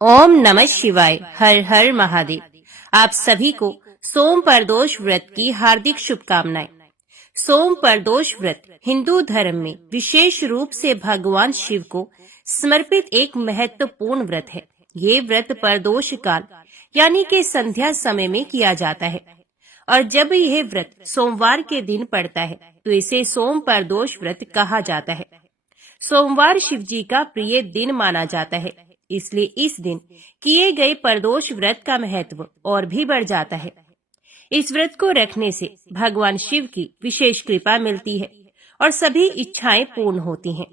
ओम नमः शिवाय। हर हर महादेव। आप सभी को सोम प्रदोष व्रत की हार्दिक शुभकामनाएं। सोम प्रदोष व्रत हिंदू धर्म में विशेष रूप से भगवान शिव को समर्पित एक महत्वपूर्ण व्रत है। ये व्रत प्रदोष काल यानी कि संध्या समय में किया जाता है और जब यह व्रत सोमवार के दिन पड़ता है तो इसे सोम प्रदोष व्रत कहा जाता है। सोमवार शिव जी का प्रिय दिन माना जाता है, इसलिए इस दिन किए गए प्रदोष व्रत का महत्व और भी बढ़ जाता है। इस व्रत को रखने से भगवान शिव की विशेष कृपा मिलती है और सभी इच्छाएं पूर्ण होती हैं।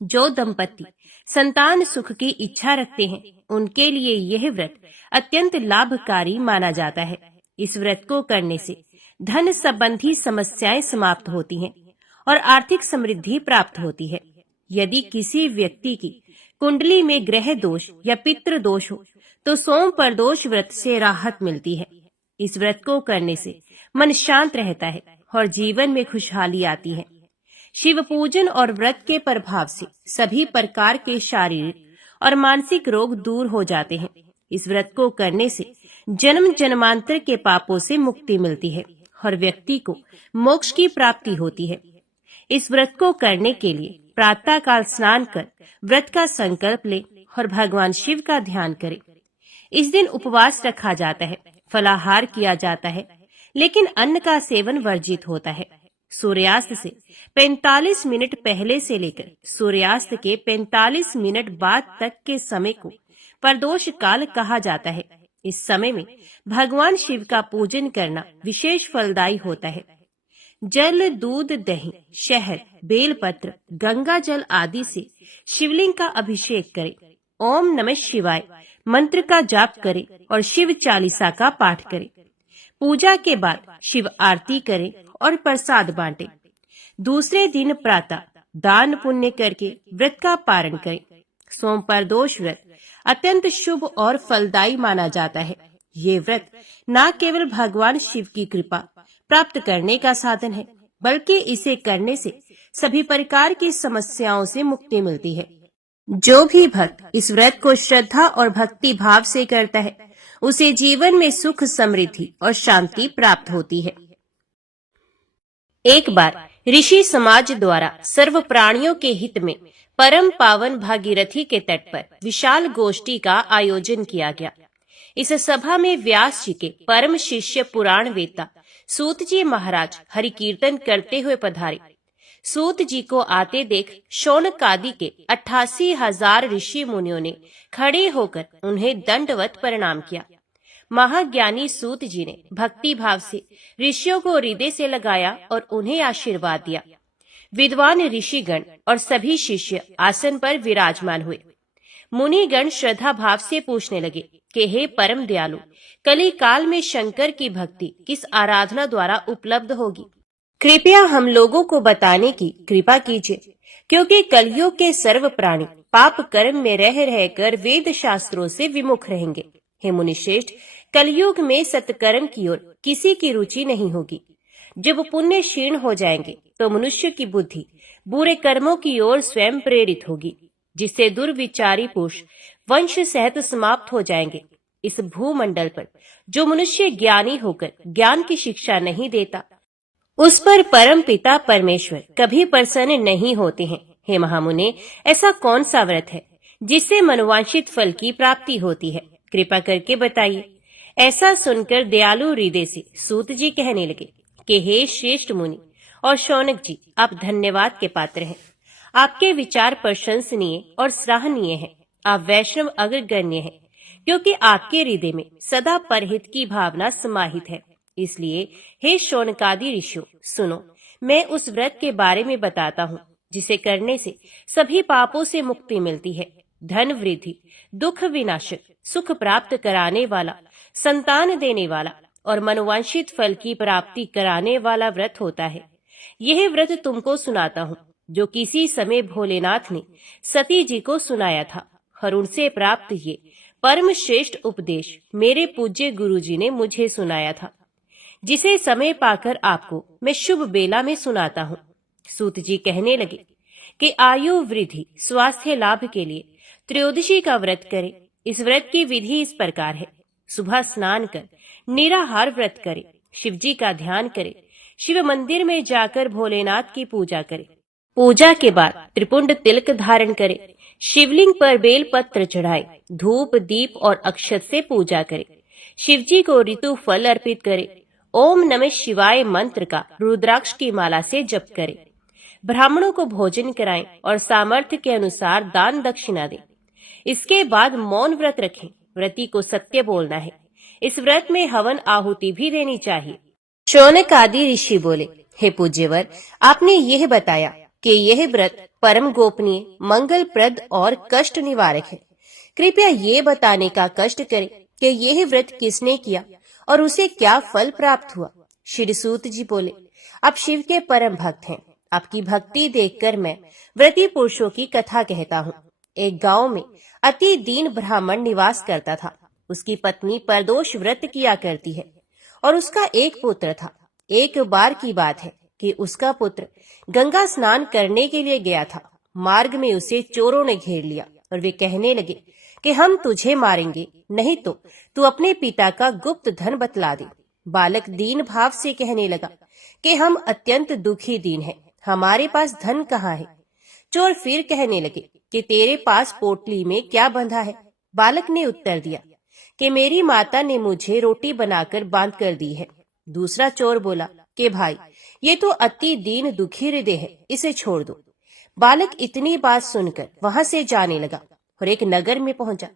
जो दंपति संतान सुख की इच्छा रखते हैं उनके लिए यह व्रत अत्यंत लाभकारी माना जाता है। इस व्रत को करने से धन संबंधी समस्याएं समाप्त होती हैं और आर्थिक समृद्धि प्राप्त होती है। यदि किसी व्यक्ति की कुंडली में ग्रह दोष या पितृ दोष हो तो सोम प्रदोष व्रत से राहत मिलती है। इस व्रत को करने से मन शांत रहता है और जीवन में खुशहाली आती है। शिव पूजन और व्रत के प्रभाव से सभी प्रकार के शारीरिक और मानसिक रोग दूर हो जाते हैं। इस व्रत को करने से जन्म जन्मांतर के पापों से मुक्ति मिलती है और व्यक्ति को मोक्ष की प्राप्ति होती है। इस व्रत को करने के लिए प्रातः काल स्नान कर व्रत का संकल्प ले और भगवान शिव का ध्यान करें। इस दिन उपवास रखा जाता है, फलाहार किया जाता है, लेकिन अन्न का सेवन वर्जित होता है। सूर्यास्त से 45 मिनट पहले से लेकर सूर्यास्त के 45 मिनट बाद तक के समय को प्रदोष काल कहा जाता है। इस समय में भगवान शिव का पूजन करना विशेष फलदायी होता है। जल, दूध, दही, शहद, बेलपत्र, गंगा जल आदि से शिवलिंग का अभिषेक करें। ओम नमः शिवाय मंत्र का जाप करें और शिव चालीसा का पाठ करें। पूजा के बाद शिव आरती करें और प्रसाद बांटें। दूसरे दिन प्रातः दान पुण्य करके व्रत का पारण करें। सोम प्रदोष व्रत अत्यंत शुभ और फलदायी माना जाता है। ये व्रत न केवल भगवान शिव की कृपा प्राप्त करने का साधन है, बल्कि इसे करने से सभी प्रकार की समस्याओं से मुक्ति मिलती है। जो भी भक्त इस व्रत को श्रद्धा और भक्ति भाव से करता है, उसे जीवन में सुख, समृद्धि और शांति प्राप्त होती है। एक बार ऋषि समाज द्वारा सर्व प्राणियों के हित में परम पावन भागीरथी के तट पर विशाल गोष्ठी का आयोजन किया गया। इस सभा में व्यास जी के परम शिष्य पुराण वेत्ता सूत जी महाराज हरि कीर्तन करते हुए पधारे। सूत जी को आते देख शौनक आदि के 88,000 ऋषि मुनियों ने खड़े होकर उन्हें दंडवत प्रणाम किया। महाज्ञानी सूत जी ने भक्ति भाव से ऋषियों को हृदय से लगाया और उन्हें आशीर्वाद दिया। विद्वान ऋषिगण और सभी शिष्य आसन पर विराजमान हुए। मुनिगण श्रद्धा भाव से पूछने लगे कि हे परम दयालु, कली काल में शंकर की भक्ति किस आराधना द्वारा उपलब्ध होगी? कृपया हम लोगों को बताने की कृपा कीजिए, क्योंकि कलयुग के सर्व प्राणी पाप कर्म में रह रहकर वेद शास्त्रों से विमुख रहेंगे। हे मुनिश्रेष्ठ, कलयुग में सत्कर्म की ओर किसी की रुचि नहीं होगी। जब पुण्य क्षीण हो जाएंगे तो मनुष्य की बुद्धि बुरे कर्मों की ओर स्वयं प्रेरित होगी, जिससे दुर्विचारी पुरुष वंश सहित समाप्त हो जाएंगे। इस भूमंडल पर जो मनुष्य ज्ञानी होकर ज्ञान की शिक्षा नहीं देता, उस पर परम पिता परमेश्वर कभी प्रसन्न नहीं होते हैं। हे महामुने, ऐसा कौन सा व्रत है जिससे मनोवांछित फल की प्राप्ति होती है? कृपा करके बताइए। ऐसा सुनकर दयालु हृदय से सूत जी कहने लगे कि हे श्रेष्ठ मुनि और शौनक जी, आप धन्यवाद के पात्र हैं। आपके विचार प्रशंसनीय और सराहनीय हैं। आप वैष्णव अग्रगण्य हैं, क्योंकि आपके हृदय में सदा परहित की भावना समाहित है। इसलिए हे शौनकादि ऋषियों, सुनो, मैं उस व्रत के बारे में बताता हूँ जिसे करने से सभी पापों से मुक्ति मिलती है। धन वृद्धि, दुख विनाशक, सुख प्राप्त कराने वाला, संतान देने वाला और मनोवांछित फल की प्राप्ति कराने वाला व्रत होता है। यह व्रत तुमको सुनाता हूँ, जो किसी समय भोलेनाथ ने सती जी को सुनाया था और उनसे प्राप्त ये परम श्रेष्ठ उपदेश मेरे पूज्य गुरु जी ने मुझे सुनाया था, जिसे समय पाकर आपको मैं शुभ बेला में सुनाता हूँ। सूत जी कहने लगे कि आयु वृद्धि, स्वास्थ्य लाभ के लिए त्रयोदशी का व्रत करें। इस व्रत की विधि इस प्रकार है। सुबह स्नान कर निराहार व्रत करें, शिव जी का ध्यान करें, शिव मंदिर में जाकर भोलेनाथ की पूजा करें। पूजा के बाद त्रिपुंड तिलक धारण करें, शिवलिंग पर बेल पत्र चढ़ाएं, धूप दीप और अक्षत से पूजा करें। शिव जी को ऋतु फल अर्पित करें। ओम नमः शिवाय मंत्र का रुद्राक्ष की माला से जप करें। ब्राह्मणों को भोजन कराएं और सामर्थ्य के अनुसार दान दक्षिणा दें। इसके बाद मौन व्रत रखें। व्रती को सत्य बोलना है। इस व्रत में हवन आहुति भी देनी चाहिए। शौनक आदि ऋषि बोले, हे पूज्यवर, आपने यह बताया कि यह व्रत परम गोपनीय, मंगलप्रद और कष्ट निवारक है। कृपया ये बताने का कष्ट करें कि यह व्रत किसने किया और उसे क्या फल प्राप्त हुआ। श्री सूत जी बोले, आप शिव के परम भक्त हैं। आपकी भक्ति देखकर मैं व्रती पुरुषों की कथा कहता हूँ। एक गांव में अति दीन ब्राह्मण निवास करता था। उसकी पत्नी परदोष व्रत किया करती है और उसका एक पुत्र था। एक बार की बात है कि उसका पुत्र गंगा स्नान करने के लिए गया था। मार्ग में उसे चोरों ने घेर लिया और वे कहने लगे कि हम तुझे मारेंगे, नहीं तो तू अपने पिता का गुप्त धन बतला दे। बालक दीन भाव से कहने लगा कि हम अत्यंत दुखी दीन हैं, हमारे पास धन कहाँ है। चोर फिर कहने लगे कि तेरे पास पोटली में क्या बंधा है। बालक ने उत्तर दिया कि मेरी माता ने मुझे रोटी बनाकर बांध कर दी है। दूसरा चोर बोला कि भाई, ये तो अति दीन दुखी हृदय है, इसे छोड़ दो। बालक इतनी बात सुनकर वहां से जाने लगा और एक नगर में पहुंचा।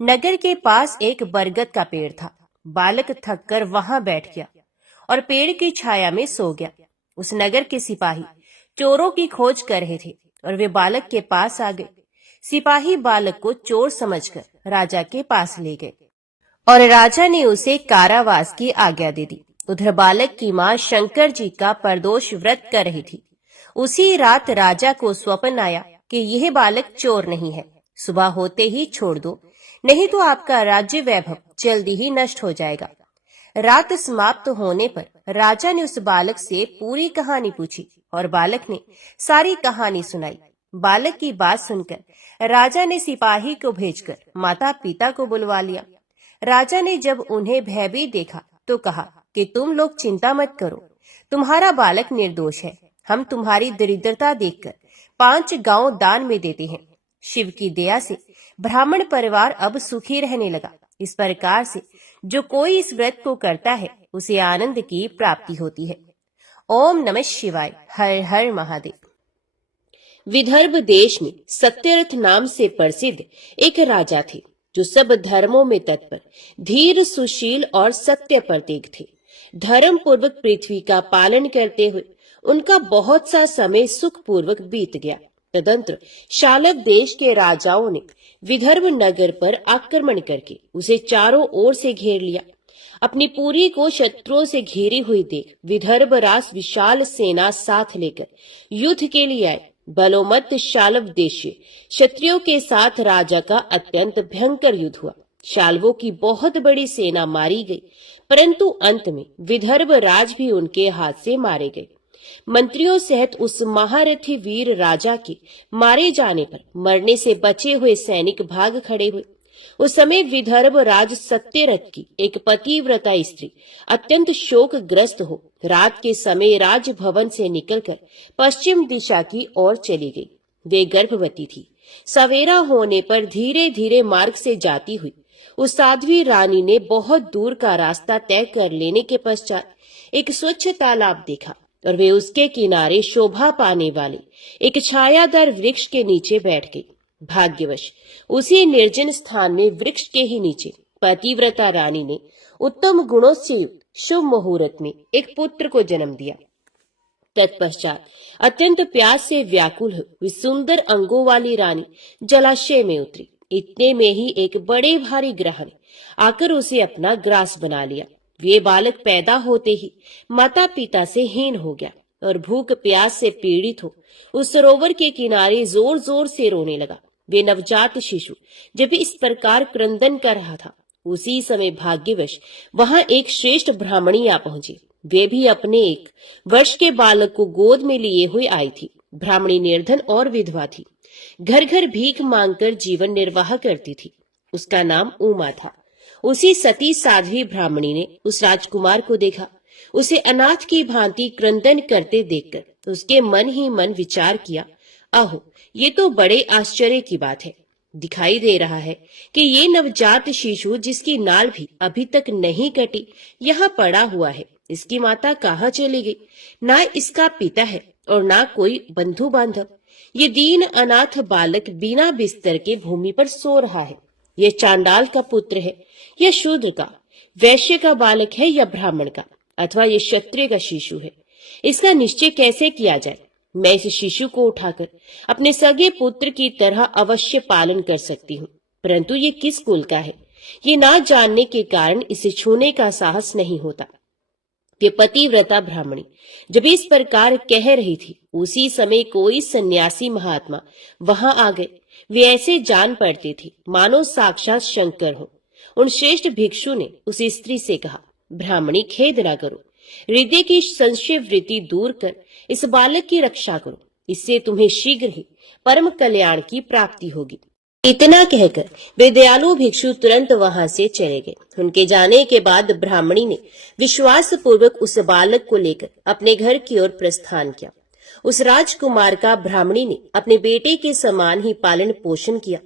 नगर के पास एक बरगद का पेड़ था। बालक थककर वहां बैठ गया और पेड़ की छाया में सो गया। उस नगर के सिपाही चोरों की खोज कर रहे थे और वे बालक के पास आ गए। सिपाही बालक को चोर समझकर राजा के पास ले गए और राजा ने उसे कारावास की आज्ञा दे दी। उधर बालक की मां शंकर जी का परदोष व्रत कर रही थी। उसी रात राजा को स्वप्न आया कि यह बालक चोर नहीं है, सुबह होते ही छोड़ दो, नहीं तो आपका राज्य वैभव जल्दी ही नष्ट हो जाएगा। रात समाप्त होने पर राजा ने उस बालक से पूरी कहानी पूछी और बालक ने सारी कहानी सुनाई। बालक की बात सुनकर राजा ने सिपाही को भेजकर माता पिता को बुलवा लिया। राजा ने जब उन्हें भयभीत देखा तो कहा कि तुम लोग चिंता मत करो, तुम्हारा बालक निर्दोष है। हम तुम्हारी दरिद्रता देखकर 5 गांव दान में देते हैं। शिव की दया से ब्राह्मण परिवार अब सुखी रहने लगा। इस प्रकार से जो कोई इस व्रत को करता है उसे आनंद की प्राप्ति होती है। ओम नमः शिवाय। हर हर महादेव। विदर्भ देश में सत्यरथ नाम से प्रसिद्ध एक राजा थे जो सब धर्मों में तत्पर, धीर, सुशील और सत्य प्रतीक थे। धर्म पूर्वक पृथ्वी का पालन करते हुए उनका बहुत सा समय सुख पूर्वक बीत गया। तदंतर शालव देश के राजाओं ने विदर्भ नगर पर आक्रमण करके उसे चारों ओर से घेर लिया। अपनी पूरी को शत्रुओं से घेरी हुई देख विदर्भ राज विशाल सेना साथ लेकर युद्ध के लिए आए। बलोमत शालव देश क्षत्रियों के साथ राजा का अत्यंत भयंकर युद्ध हुआ। शालवों की बहुत बड़ी सेना मारी गई, परंतु अंत में विदर्भ राज भी उनके हाथ से मारे गए। मंत्रियों सहित उस महारथी वीर राजा के मारे जाने पर मरने से बचे हुए सैनिक भाग खड़े हुए। उस समय विदर्भ राज सत्यरथ की एक पतिव्रता स्त्री अत्यंत शोकग्रस्त हो रात के समय राजभवन से निकलकर पश्चिम दिशा की ओर चली गई। वे गर्भवती थी। सवेरा होने पर धीरे धीरे मार्ग से जाती हुई उस साध्वी रानी ने बहुत दूर का रास्ता तय कर लेने के पश्चात एक स्वच्छ तालाब देखा और वे उसके किनारे शोभा पाने वाले एक छायादार वृक्ष के नीचे बैठ गई। भाग्यवश उसी निर्जन स्थान में वृक्ष के ही नीचे पतिव्रता रानी ने उत्तम गुणों से युक्त शुभ मुहूर्त में एक पुत्र को जन्म दिया। तत्पश्चात अत्यंत प्यास से व्याकुल हुई सुंदर अंगों वाली रानी जलाशय में उतरी। इतने में ही एक बड़े भारी ग्रह ने आकर उसे अपना ग्रास बना लिया। वे बालक पैदा होते ही माता पिता से हीन हो गया और भूख प्यास से पीड़ित हो उस सरोवर के किनारे जोर जोर से रोने लगा। वे नवजात शिशु जब इस प्रकार क्रंदन कर रहा था, उसी समय भाग्यवश वहां एक श्रेष्ठ ब्राह्मणी आ पहुंची। वे भी अपने 1 वर्ष के बालक को गोद में लिए हुए आई थी। ब्राह्मणी निर्धन और विधवा थी। घर घर भीख मांगकर जीवन निर्वाह करती थी। उसका नाम उमा था। उसी सती साध्वी ब्राह्मणी ने उस राजकुमार को देखा। उसे अनाथ की भांति क्रंदन करते देखकर उसके मन ही मन विचार किया, आहो, ये तो बड़े आश्चर्य की बात है। दिखाई दे रहा है कि ये नवजात शिशु जिसकी नाल भी अभी तक नहीं कटी यहाँ पड़ा हुआ है। इसकी माता कहाँ चली गई? ना इसका पिता है और ना कोई बंधु बांधव। ये दीन अनाथ बालक बिना बिस्तर के भूमि पर सो रहा है। ये चांडाल का पुत्र है या शूद्र का, वैश्य का बालक है या ब्राह्मण का, अथवा ये क्षत्रिय का शिशु है? इसका निश्चय कैसे किया जाए? मैं इस शिशु को उठाकर अपने सगे पुत्र की तरह अवश्य पालन कर सकती हूँ, परंतु ये किस कुल का है ये ना जानने के कारण इसे छूने का साहस नहीं होता। ये पतिव्रता ब्राह्मणी जब इस प्रकार कह रही थी, उसी समय कोई सन्यासी महात्मा वहां आ गए। वे ऐसे जान पड़ते थे मानो साक्षात शंकर हो। उन श्रेष्ठ भिक्षु ने उस स्त्री से कहा, ब्राह्मणी, खेद ना करो, हृदय की संशय वृत्ति दूर कर इस बालक की रक्षा करो। इससे तुम्हें शीघ्र ही परम कल्याण की प्राप्ति होगी। इतना कहकर वे दयालु भिक्षु तुरंत वहां से चले गए। उनके जाने के बाद ब्राह्मणी ने विश्वास पूर्वक उस बालक को लेकर अपने घर की ओर प्रस्थान किया। उस राजकुमार का ब्राह्मणी ने अपने बेटे के समान ही पालन पोषण किया।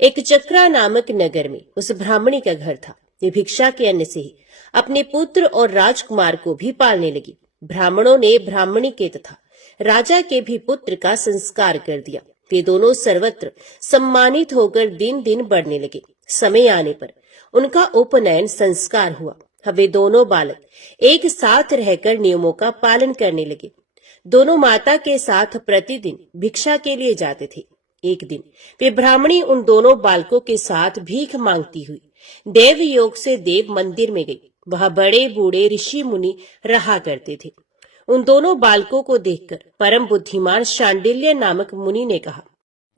एक चक्रा नामक नगर में उस ब्राह्मणी का घर था। वे भिक्षा के अन्न से ही अपने पुत्र और राजकुमार को भी पालने लगी। ब्राह्मणों ने ब्राह्मणी के तथा राजा के भी पुत्र का संस्कार कर दिया। वे दोनों सर्वत्र सम्मानित होकर दिन दिन बढ़ने लगे। समय आने पर उनका उपनयन संस्कार हुआ। अब वे दोनों बालक एक साथ रहकर नियमों का पालन करने लगे। दोनों माता के साथ प्रतिदिन भिक्षा के लिए जाते थे। एक दिन वे ब्राह्मणी उन दोनों बालकों के साथ भीख मांगती हुई देव योग से देव मंदिर में गई। वहां बड़े बूढ़े ऋषि मुनि रहा करते थे। उन दोनों बालकों को देखकर परम बुद्धिमान शांडिल्य नामक मुनि ने कहा,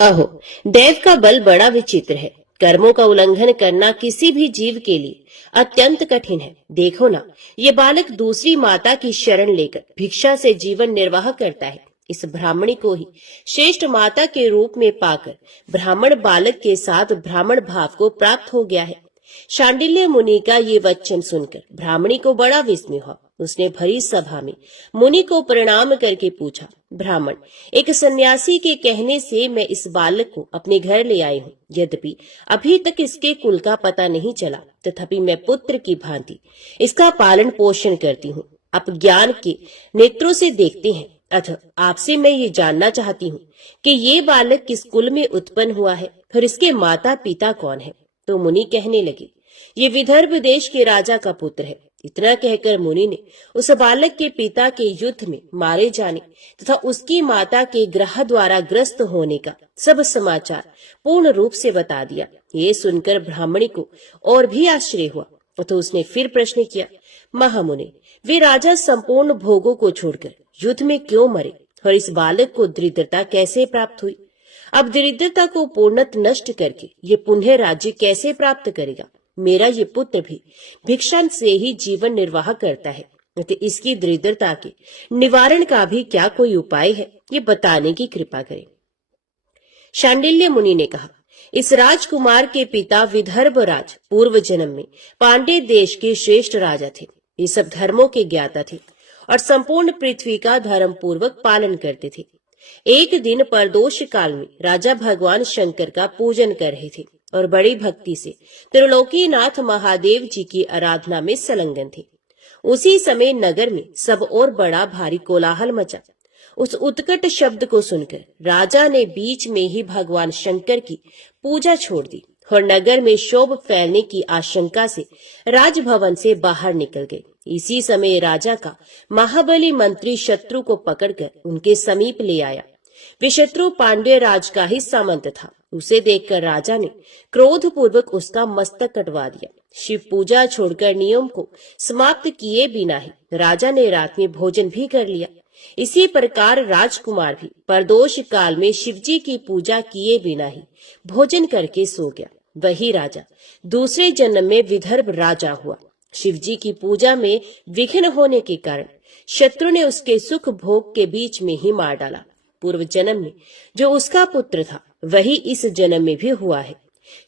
अहो, देव का बल बड़ा विचित्र है। कर्मों का उल्लंघन करना किसी भी जीव के लिए अत्यंत कठिन है। देखो ना, ये बालक दूसरी माता की शरण लेकर भिक्षा से जीवन निर्वाह करता है। इस ब्राह्मणी को ही श्रेष्ठ माता के रूप में पाकर ब्राह्मण बालक के साथ ब्राह्मण भाव को प्राप्त हो गया है। शांडिल्य मुनि का ये वचन सुनकर ब्राह्मणी को बड़ा विस्मय हुआ। उसने भरी सभा में मुनि को प्रणाम करके पूछा, ब्राह्मण, एक सन्यासी के कहने से मैं इस बालक को अपने घर ले आई हूँ। यद्यपि अभी तक इसके कुल का पता नहीं चला, तथापि मैं पुत्र की भांति इसका पालन पोषण करती हूँ। आप ज्ञान के नेत्रों से देखते हैं, अतः आपसे मैं ये जानना चाहती हूँ कि ये बालक किस कुल में उत्पन्न हुआ है और इसके माता पिता कौन है? तो मुनि कहने लगे, ये विदर्भ देश के राजा का पुत्र है। इतना कहकर मुनि ने उस बालक के पिता के युद्ध में मारे जाने तथा उसकी माता के ग्रह द्वारा ग्रस्त होने का सब समाचार पूर्ण रूप से बता दिया। ये सुनकर ब्राह्मणी को और भी आश्चर्य हुआ। तो उसने फिर प्रश्न किया, महामुनि, वे राजा संपूर्ण भोगों को छोड़कर युद्ध में क्यों मरे और इस बालक को दरिद्रता कैसे प्राप्त हुई? अब दरिद्रता को पूर्णतः नष्ट करके ये पुनः राज्य कैसे प्राप्त करेगा? मेरा ये पुत्र भी भिक्षा से ही जीवन निर्वाह करता है, तो इसकी दरिद्रता के निवारण का भी क्या कोई उपाय है? ये बताने की कृपा करें। शांडिल्य मुनि ने कहा, इस राजकुमार के पिता विदर्भ राज पूर्व जन्म में पांड्य देश के श्रेष्ठ राजा थे। ये सब धर्मों के ज्ञाता थे और संपूर्ण पृथ्वी का धर्म पूर्वक पालन करते थे। एक दिन प्रदोष काल में राजा भगवान शंकर का पूजन कर रहे थे और बड़ी भक्ति से त्रिलोकीनाथ महादेव जी की आराधना में संलग्न थे। उसी समय नगर में सब और बड़ा भारी कोलाहल मचा। उस उत्कट शब्द को सुनकर राजा ने बीच में ही भगवान शंकर की पूजा छोड़ दी और नगर में शोभ फैलने की आशंका से राजभवन से बाहर निकल गए। इसी समय राजा का महाबली मंत्री शत्रु को पकड़कर उनके समीप ले आया। वे शत्रु पांड्य राज का ही सामंत था। उसे देखकर राजा ने क्रोध पूर्वक उसका मस्तक कटवा दिया। शिव पूजा छोड़कर नियम को समाप्त किए बिना ही राजा ने रात में भोजन भी कर लिया। इसी प्रकार राजकुमार भी प्रदोष काल में शिवजी की पूजा किए बिना ही भोजन करके सो गया। वही राजा दूसरे जन्म में विदर्भ राजा हुआ। शिवजी की पूजा में विघ्न होने के कारण शत्रु ने उसके सुख भोग के बीच में ही मार डाला। पूर्व जन्म में जो उसका पुत्र था वही इस जन्म में भी हुआ है।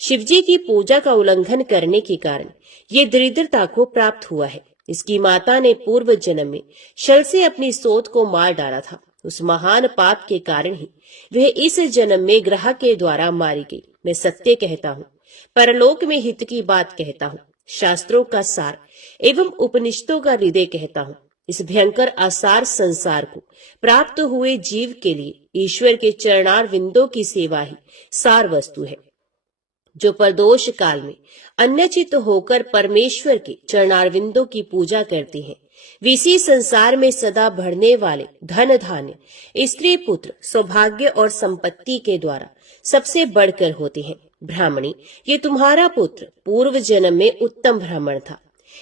शिवजी की पूजा का उल्लंघन करने के कारण ये दरिद्रता को प्राप्त हुआ है। इसकी माता ने पूर्व जन्म में छल से अपनी सोत को मार डाला था। उस महान पाप के कारण ही वह इस जन्म में ग्रह के द्वारा मारी गई। मैं सत्य कहता हूँ, परलोक में हित की बात कहता हूँ, शास्त्रों का सार एवं उपनिषदों का हृदय कहता हूँ। इस भयंकर असार संसार को प्राप्त हुए जीव के लिए ईश्वर के चरणार विंदों की सेवा ही सार वस्तु है। जो प्रदोष काल में अन्यचित होकर परमेश्वर के चरणारविंदों की पूजा करते हैं, वे इसी संसार में सदा बढ़ने वाले धन धान्य, स्त्री पुत्र, सौभाग्य और संपत्ति के द्वारा सबसे बढ़कर होते हैं। ब्राह्मणी, ये तुम्हारा पुत्र पूर्व जन्म में उत्तम ब्राह्मण था।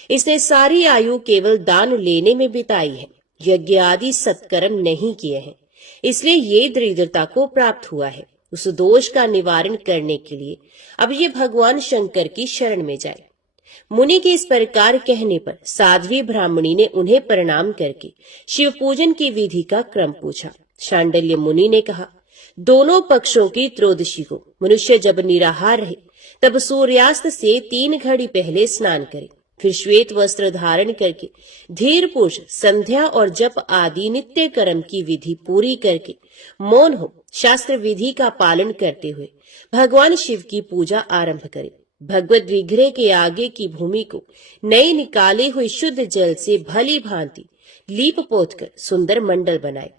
इसने सारी आयु केवल दान लेने में बिताई है, यज्ञ आदि सत्कर्म नहीं किए हैं, इसलिए ये दरिद्रता को प्राप्त हुआ है। उस दोष का निवारण करने के लिए अब ये भगवान शंकर की शरण में जाए। मुनि के इस प्रकार कहने पर साध्वी ब्राह्मणी ने उन्हें प्रणाम करके शिव पूजन की विधि का क्रम पूछा। शांडिल्य मुनि ने कहा, दोनों पक्षों की त्रयोदशी को मनुष्य जब निराहार रहे तब सूर्यास्त से 3 घड़ी पहले स्नान करे, फिर श्वेत वस्त्र धारण करके धीर पुरुष संध्या और जप आदि नित्य कर्म की विधि पूरी करके मौन हो शास्त्र विधि का पालन करते हुए भगवान शिव की पूजा आरंभ करे। भगवत विग्रह के आगे की भूमि को नए निकाले हुए शुद्ध जल से भली भांति लीप पोत कर सुंदर मंडल बनाए।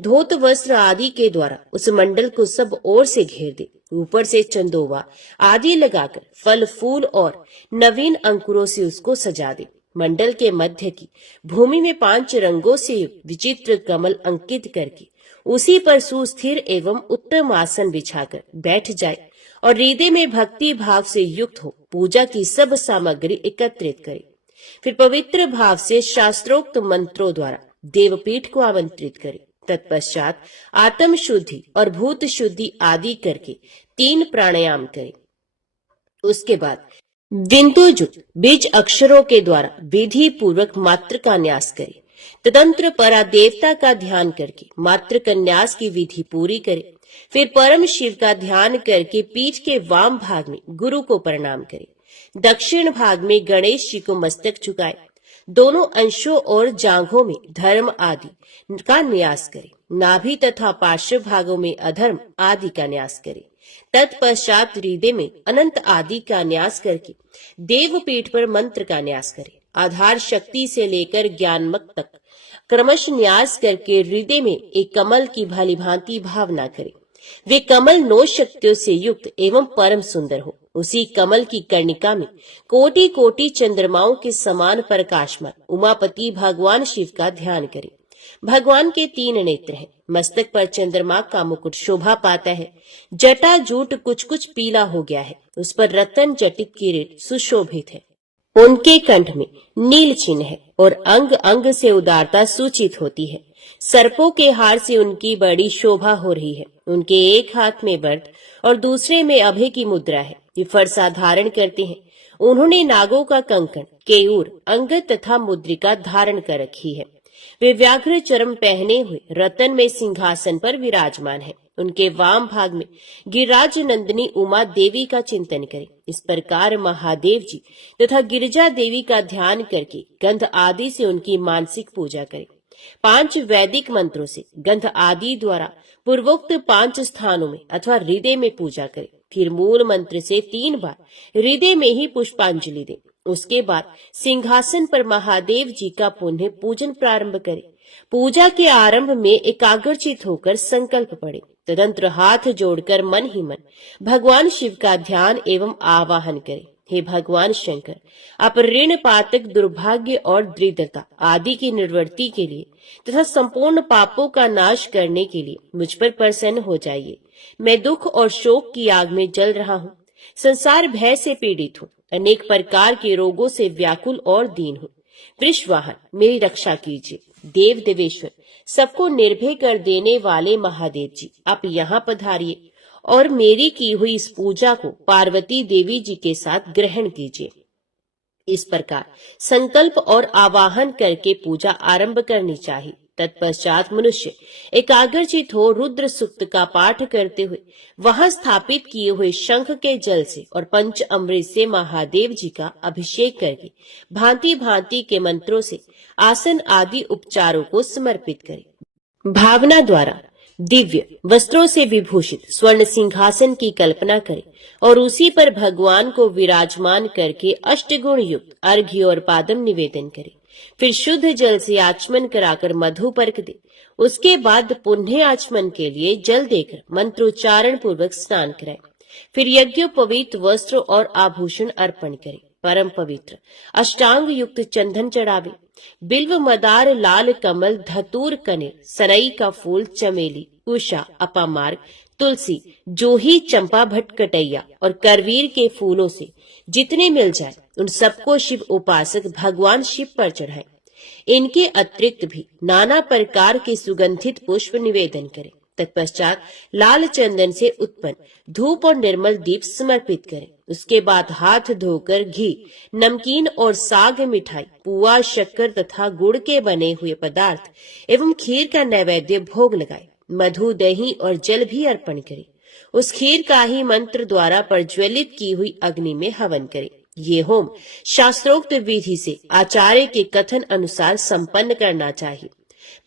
धोत वस्त्र आदि के द्वारा उस मंडल को सब ओर से घेर दे। ऊपर से चंदोवा आदि लगाकर फल फूल और नवीन अंकुरों से उसको सजा दे। मंडल के मध्य की भूमि में 5 रंगों से विचित्र कमल अंकित करके उसी पर सुस्थिर एवं उत्तम आसन बिछाकर बैठ जाए और हृदय में भक्ति भाव से युक्त हो पूजा की सब सामग्री एकत्रित करे। फिर पवित्र भाव से शास्त्रोक्त मंत्रों द्वारा देवपीठ को आमंत्रित करे। तत्पश्चात आत्म शुद्धि और भूत शुद्धि आदि करके 3 प्राणायाम करे। उसके बाद बिंदुयुक्त बीज अक्षरों के द्वारा विधि पूर्वक मात्र का न्यास करे। तदंतर परा देवता का ध्यान करके मात्र का न्यास की विधि पूरी करे। फिर परम शिव का ध्यान करके पीठ के वाम भाग में गुरु को प्रणाम करे। दक्षिण भाग में गणेश जी को मस्तक झुकाए। दोनों अंशों और जांघों में धर्म आदि का न्यास करे। नाभि तथा पार्श्व भागों में अधर्म आदि का न्यास करे। तत्पश्चात हृदय में अनंत आदि का न्यास करके देवपीठ पर मंत्र का न्यास करे। आधार शक्ति से लेकर ज्ञानमक तक क्रमश न्यास करके हृदय में एक कमल की भली भांति भावना करे। वे कमल 9 शक्तियों से युक्त एवं परम सुंदर हो। उसी कमल की कर्णिका में कोटि कोटि चंद्रमाओं के समान प्रकाशमान उमापति भगवान शिव का ध्यान करे। भगवान के 3 नेत्र हैं। मस्तक पर चंद्रमा का मुकुट शोभा पाता है। जटा जूट कुछ कुछ पीला हो गया है। उस पर रतन जटित किरीट सुशोभित है। उनके कंठ में नील चिन्ह है और अंग अंग से उदारता सूचित होती है। सर्पों के हार से उनकी बड़ी शोभा हो रही है। उनके एक हाथ में वरद और दूसरे में अभय की मुद्रा है। ये फरसा धारण करते हैं। उन्होंने नागों का कंकण, केयूर, अंगद तथा मुद्रिका धारण कर रखी है। वे व्याघ्र चरम पहने हुए रतन में सिंहासन पर विराजमान है। उनके वाम भाग में गिरिराज नंदिनी उमा देवी का चिंतन करें। इस प्रकार महादेव जी तथा गिरिजा देवी का ध्यान करके गंध आदि से उनकी मानसिक पूजा करें। 5 वैदिक मंत्रों से गंध आदि द्वारा पूर्वोक्त 5 स्थानों में अथवा हृदय में पूजा करें। फिर मूल मंत्र से 3 बार हृदय में ही पुष्पांजलि दें। उसके बाद सिंहासन पर महादेव जी का पुनः पूजन प्रारंभ करें। पूजा के आरंभ में एकाग्रचित होकर संकल्प पढ़े। तदंतर हाथ जोड़कर मन ही मन भगवान शिव का ध्यान एवं आवाहन करें। हे भगवान शंकर, आप ऋण पातक दुर्भाग्य और दरिद्रता आदि की निवृत्ति के लिए तथा संपूर्ण पापों का नाश करने के लिए मुझ पर प्रसन्न हो जाइए। मैं दुख और शोक की आग में जल रहा हूँ। संसार भय से पीड़ित हूँ। अनेक प्रकार के रोगों से व्याकुल और दीन हूँ। वृषवाहन, मेरी रक्षा कीजिए। देव देवेश्वर, सबको निर्भय कर देने वाले महादेव जी, आप यहाँ पधारिए और मेरी की हुई इस पूजा को पार्वती देवी जी के साथ ग्रहण कीजिए। इस प्रकार संकल्प और आवाहन करके पूजा आरंभ करनी चाहिए। तत्पश्चात मनुष्य एकाग्रचित हो रुद्र सूक्त का पाठ करते हुए वहां स्थापित किए हुए शंख के जल से और पंच अमृत से महादेव जी का अभिषेक करके भांति भांति के मंत्रों से आसन आदि उपचारों को समर्पित करे। भावना द्वारा दिव्य वस्त्रों से विभूषित स्वर्ण सिंहासन की कल्पना करे और उसी पर भगवान को विराजमान करके अष्टगुण युक्त अर्घ्य और पादम निवेदन करे। फिर शुद्ध जल से आचमन कराकर मधु पर्क दे। उसके बाद पुण्य आचमन के लिए जल देकर मंत्रोच्चारण पूर्वक स्नान कराए। फिर यज्ञोपवीत वस्त्र और आभूषण अर्पण करे। परम पवित्र अष्टांग युक्त चंदन चढ़ावे। बिल्व मदार लाल कमल धतूर कनेर सनई का फूल चमेली उषा अपामार्ग तुलसी जोही चंपा भटकटैया और करवीर के फूलों से जितने मिल जाए उन सबको शिव उपासक भगवान शिव पर चढ़ाए। इनके अतिरिक्त भी नाना प्रकार के सुगंधित पुष्प निवेदन करें। तत्पश्चात लाल चंदन से उत्पन्न धूप और निर्मल दीप समर्पित करें। उसके बाद हाथ धोकर घी नमकीन और साग मिठाई पुआ शक्कर तथा गुड़ के बने हुए पदार्थ एवं खीर का नैवेद्य भोग लगाए। मधु दही और जल भी अर्पण करें। उस खीर का ही मंत्र द्वारा प्रज्वलित की हुई अग्नि में हवन करें। ये होम शास्त्रोक्त विधि से आचार्य के कथन अनुसार संपन्न करना चाहिए।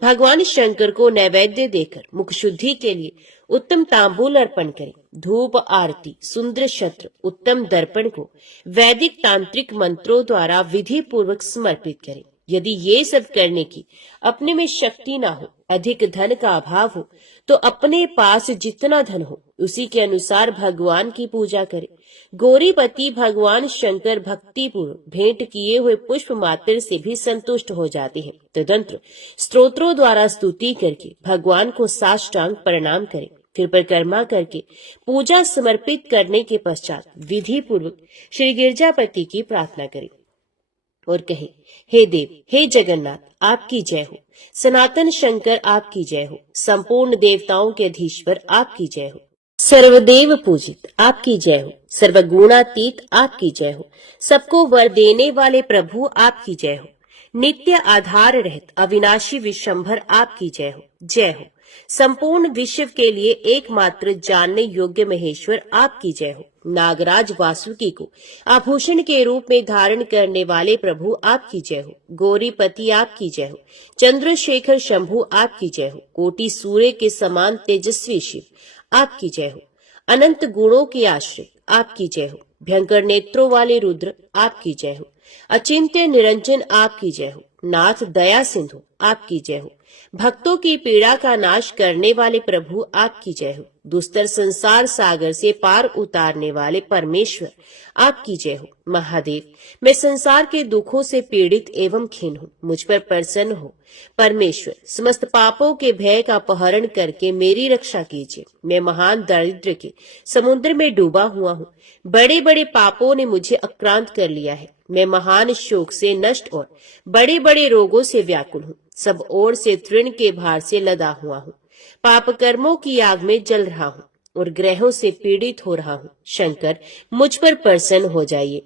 भगवान शंकर को नैवेद्य देकर मुख शुद्धि के लिए उत्तम तांबूल अर्पण करें। धूप आरती सुंदर शस्त्र उत्तम दर्पण को वैदिक तांत्रिक मंत्रों द्वारा विधि पूर्वक समर्पित करें। यदि ये सब करने की अपने में शक्ति ना हो, अधिक धन का अभाव हो, तो अपने पास जितना धन हो उसी के अनुसार भगवान की पूजा करें। गौरीपति भगवान शंकर भक्ति पूर्व भेंट किए हुए पुष्प मात्र से भी संतुष्ट हो जाते हैं। तदंतर स्तोत्रों द्वारा स्तुति करके भगवान को साष्टांग प्रणाम करें। फिर परिक्रमा करके पूजा समर्पित करने के पश्चात विधि पूर्वक श्री गिरजापति की प्रार्थना करें और कहे, हे देव, हे जगन्नाथ, आपकी जय हो। सनातन शंकर आपकी जय हो। संपूर्ण देवताओं के अधीश्वर आपकी जय हो। सर्वदेव पूजित आपकी जय हो। सर्वगुणातीत आपकी जय हो। सबको वर देने वाले प्रभु आपकी जय हो। नित्य आधार रहित अविनाशी विशंभर आपकी जय हो। जय हो। संपूर्ण विश्व के लिए एकमात्र जानने योग्य महेश्वर आपकी जय हो। नागराज वासुकी को आभूषण के रूप में धारण करने वाले प्रभु आपकी जय हो। गौरीपति आपकी जय हो। चंद्रशेखर शंभु आपकी जय हो। कोटि सूर्य के समान तेजस्वी शिव आपकी जय हो। अनंत गुणों के आश्रय आपकी जय हो। भयंकर नेत्रों वाले रुद्र आपकी जय हो। अचिंत्य निरंजन आपकी जय हो। नाथ दया सिंधु आपकी जय हो। भक्तों की पीड़ा का नाश करने वाले प्रभु आपकी जय हो। दुस्तर संसार सागर से पार उतारने वाले परमेश्वर आपकी जय हो। महादेव, मैं संसार के दुखों से पीड़ित एवं खिन्न हूँ, मुझ पर प्रसन्न हो। परमेश्वर, समस्त पापों के भय का अपहरण करके मेरी रक्षा कीजिए। मैं महान दारिद्र्य के समुद्र में डूबा हुआ हूँ। बड़े बड़े पापों ने मुझे आक्रांत कर लिया है। मैं महान शोक से नष्ट और बड़े बड़े रोगों से व्याकुल हूँ। सब ओर से तृण के भार से लदा हुआ हूँ। पाप कर्मों की आग में जल रहा हूँ और ग्रहों से पीड़ित हो रहा हूँ। शंकर, मुझ पर प्रसन्न हो जाइए।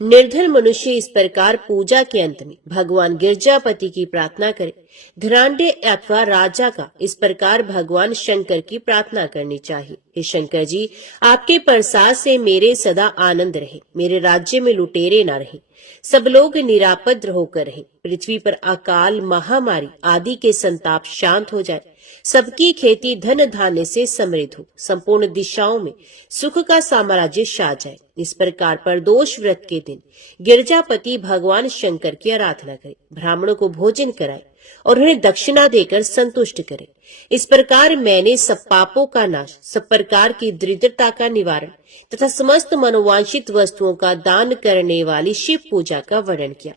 निर्धन मनुष्य इस प्रकार पूजा के अंत में भगवान गिरजापति की प्रार्थना करे। धनाढ्य अथवा राजा का इस प्रकार भगवान शंकर की प्रार्थना करनी चाहिए। हे शंकर जी, आपके प्रसाद से मेरे सदा आनंद रहे। मेरे राज्य में लुटेरे न रहे। सब लोग निरापद होकर रहे। पृथ्वी पर अकाल महामारी आदि के संताप शांत हो जाए। सबकी खेती धन धान्य से समृद्ध हो। संपूर्ण दिशाओं में सुख का साम्राज्य छा जाए। इस प्रकार प्रदोष व्रत के दिन गिरजापति भगवान शंकर की आराधना करे। ब्राह्मणों को भोजन कराए और उन्हें दक्षिणा देकर संतुष्ट करे। इस प्रकार मैंने सब पापों का नाश, सब प्रकार की दरिद्रता का निवारण तथा समस्त मनोवांछित वस्तुओं का दान करने वाली शिव पूजा का वर्णन किया।